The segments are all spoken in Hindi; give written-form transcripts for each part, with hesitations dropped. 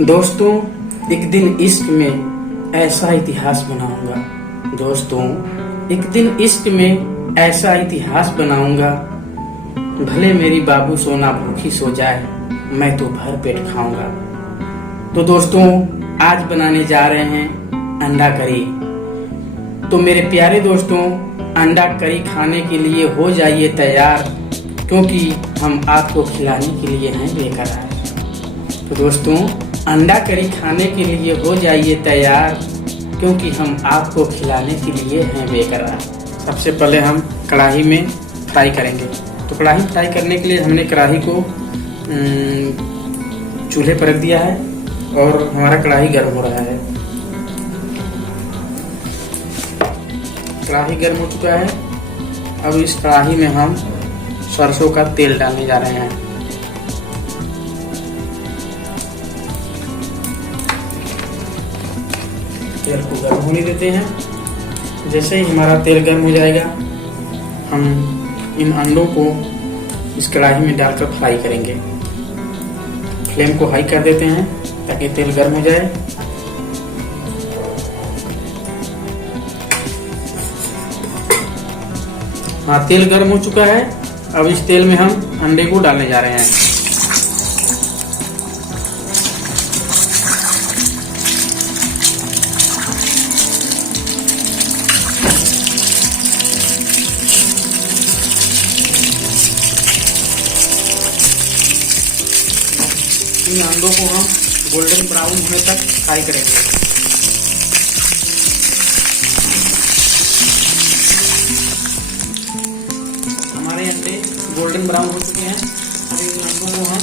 दोस्तों, एक दिन इश्क में ऐसा इतिहास बनाऊंगा। दोस्तों, एक दिन इश्क में ऐसा इतिहास बनाऊंगा। भले मेरी बाबू सोना भूखी सो जाए, मैं तो भर पेट खाऊंगा। तो दोस्तों, आज बनाने जा रहे हैं अंडा करी। तो मेरे प्यारे दोस्तों, अंडा करी खाने के लिए हो जाइए तैयार, क्योंकि हम आपको खिलाने के लिए हैं बेकरार। तो दोस्तों, अंडा करी खाने के लिए हो जाइए तैयार, क्योंकि हम आपको खिलाने के लिए हैं बेकरार। सबसे पहले हम कढ़ाई में फ्राई करेंगे। तो कढ़ाई फ्राई करने के लिए हमने कढ़ाई को चूल्हे पर रख दिया है और हमारा कढ़ाई गर्म हो रहा है। कढ़ाई गर्म हो चुका है। अब इस कढ़ाई में हम सरसों का तेल डालने जा रहे हैं। तेल को गर्म होने देते हैं। जैसे ही हमारा तेल गर्म हो जाएगा, हम इन अंडों को इस कढ़ाई में डालकर फ्राई करेंगे। फ्लेम को हाई कर देते हैं ताकि तेल गर्म हो जाए। हाँ, तेल गर्म हो चुका है। अब इस तेल में हम अंडे को डालने जा रहे हैं। इन अंडों को हम गोल्डन ब्राउन होने तक फ्राई करेंगे। हमारे अंडे गोल्डन ब्राउन हो चुके हैं। अब इन अंडों को हम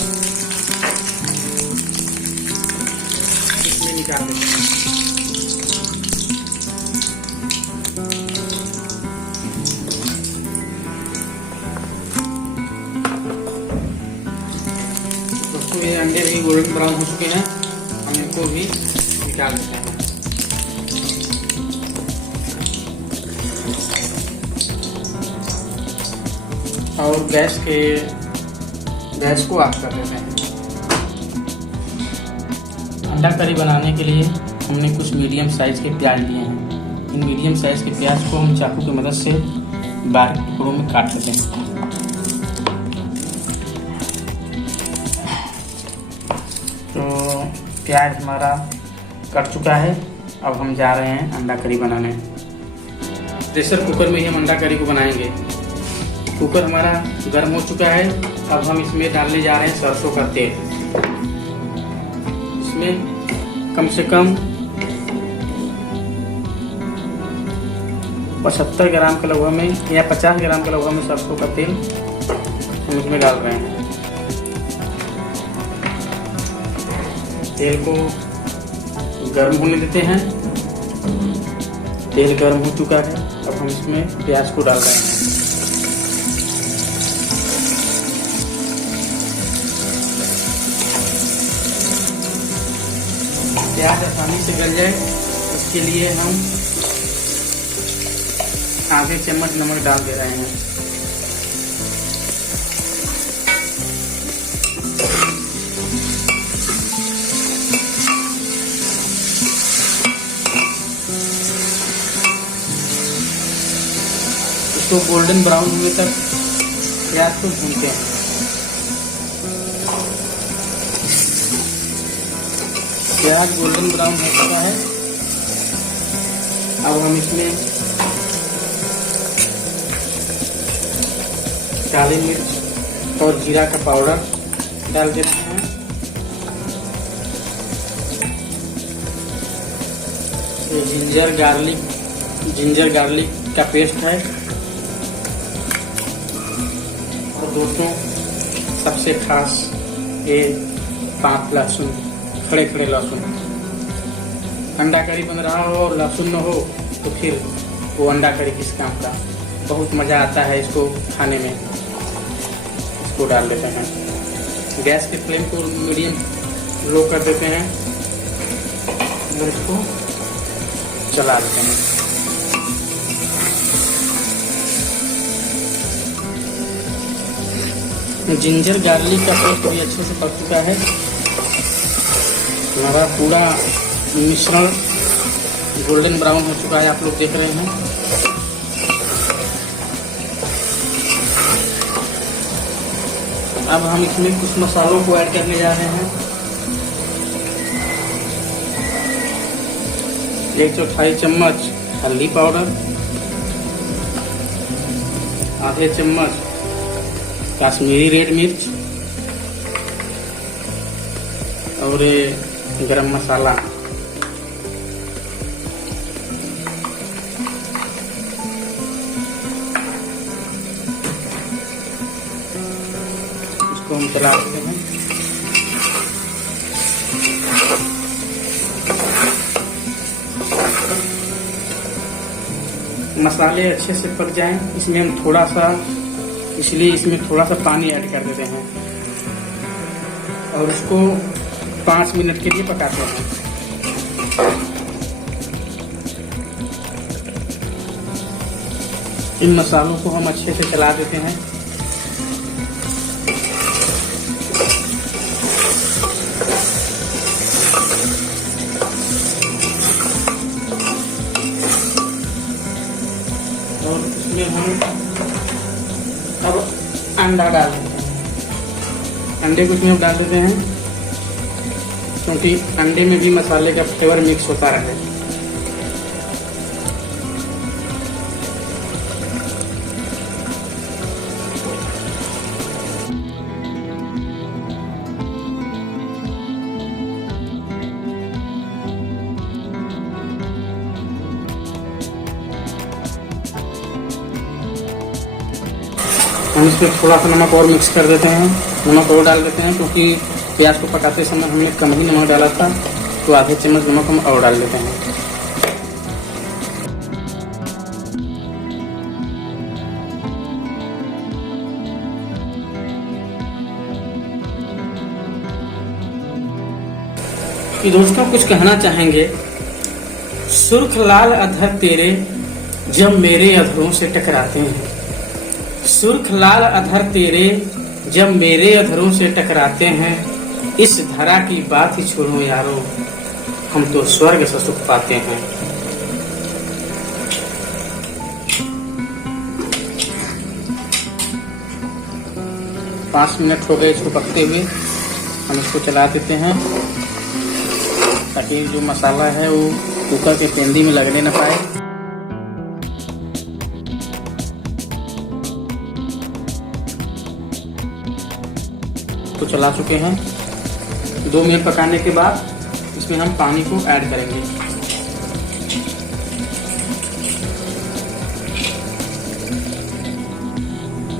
इसमें निकाल देंगे। दोस्तों, ये अंडे भी गोल्डन ब्राउन हो चुके हैं। हम इनको भी निकाल देते हैं। और गैस को ऑफ कर देते हैं। अंडा करी बनाने के लिए हमने कुछ मीडियम साइज के प्याज लिए हैं। इन मीडियम साइज के प्याज को हम चाकू की मदद से बारीक टुकड़ों में काट लेते हैं। तो प्याज हमारा कट चुका है। अब हम जा रहे हैं अंडा करी बनाने। प्रेशर कुकर में ही हम अंडा करी को बनाएंगे। कुकर हमारा गर्म हो चुका है। अब हम इसमें डालने जा रहे हैं सरसों का तेल। इसमें कम से कम 75 ग्राम के लगभग में या 50 ग्राम के लगभग में सरसों का तेल हम इसमें डाल रहे हैं। तेल को गर्म होने देते हैं। तेल गर्म हो चुका है। अब हम इसमें प्याज को डाल रहे हैं। प्याज आसानी से गल जाए, इसके लिए हम आधे चम्मच नमक डाल दे रहे हैं। इसको गोल्डन ब्राउन होने तक प्याज को भूनते हैं। प्याज गोल्डन ब्राउन हो चुका है। अब हम इसमें काली मिर्च और जीरा का पाउडर डाल देते हैं। ये जिंजर गार्लिक का पेस्ट है। और दोस्तों, सबसे खास ये 5 लहसुन, खड़े खड़े लहसुन। अंडा करी बन रहा हो और लहसुन न हो तो फिर वो अंडा करी किस काम का। बहुत मज़ा आता है इसको खाने में। इसको डाल देते हैं। गैस के फ्लेम को मीडियम लो कर देते हैं और इसको चला देते हैं। जिंजर गार्लिक का पेस्ट भी अच्छे से पक चुका है। हमारा पूरा मिश्रण गोल्डन ब्राउन हो चुका है, आप लोग देख रहे हैं। अब हम इसमें कुछ मसालों को ऐड करने जा रहे हैं। 1/4 चम्मच हल्दी पाउडर, आधे चम्मच कश्मीरी रेड मिर्च और गरम मसाला। इसको हम चला देते हैं। मसाले अच्छे से पक जाएं, इसमें हम थोड़ा सा पानी ऐड कर देते हैं और इसको 5 मिनट के लिए पकाते हैं। इन मसालों को हम अच्छे से चला देते हैं। और इसमें हम अब अंडा डाल देते हैं। अंडे को इसमें डाल देते हैं क्योंकि अंडे में भी मसाले का फ्लेवर मिक्स होता रहे। हम इसमें थोड़ा सा नमक और मिक्स कर देते हैं, नमक और डाल देते हैं क्योंकि प्याज को पकाते समय हमने कम ही नमक डाला था, तो आधे चम्मच नमक हम और डाल देते हैं। कि दोस्तों कुछ कहना चाहेंगे। सुर्ख लाल अधर तेरे जब मेरे अधरों से टकराते हैं, सुर्ख लाल अधर तेरे जब मेरे अधरों से टकराते हैं, इस धरा की बात ही छोड़ो यारो, हम तो स्वर्ग से सुख पाते हैं। पाँच मिनट हो गए इसको पकते हुए, हम इसको चला देते हैं ताकि जो मसाला है वो कुकर के पेंदी में लगने न पाए। तो चला चुके हैं। 2 मिनट पकाने के बाद इसमें हम पानी को ऐड करेंगे।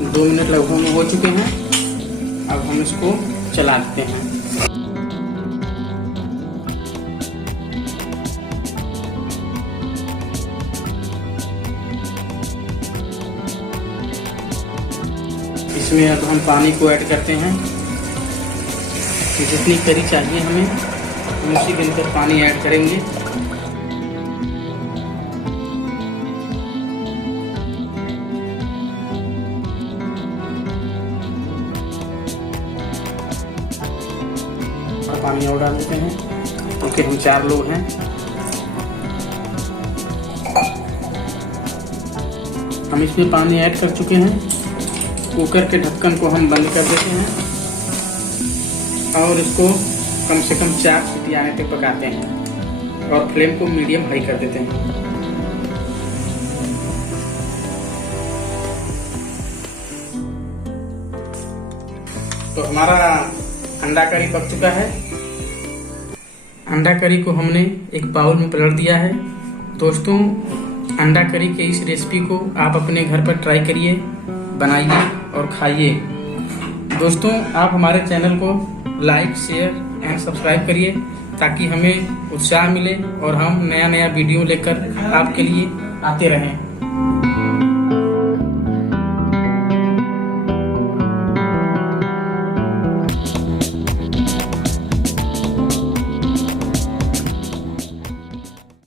दो मिनट लगभग हो चुके हैं। अब हम इसको चला देते हैं। इसमें अब हम पानी को ऐड करते हैं। जितनी करी चाहिए हमें, हम उसी के अंदर पानी ऐड करेंगे। और पानी और डाल देते हैं क्योंकि हम 4 लोग हैं। हम इसमें पानी ऐड कर चुके हैं। कुकर के ढक्कन को हम बंद कर देते हैं और इसको कम से कम 4 सीटी आने तक पकाते हैं और फ्लेम को मीडियम हाई कर देते हैं। तो हमारा अंडा करी पक चुका है। अंडा करी को हमने एक बाउल में पलट दिया है। दोस्तों, अंडा करी के इस रेसिपी को आप अपने घर पर ट्राई करिए, बनाइए और खाइए। दोस्तों, आप हमारे चैनल को लाइक, शेयर एंड सब्सक्राइब करिए ताकि हमें उत्साह मिले और हम नया वीडियो लेकर आपके लिए आते रहें।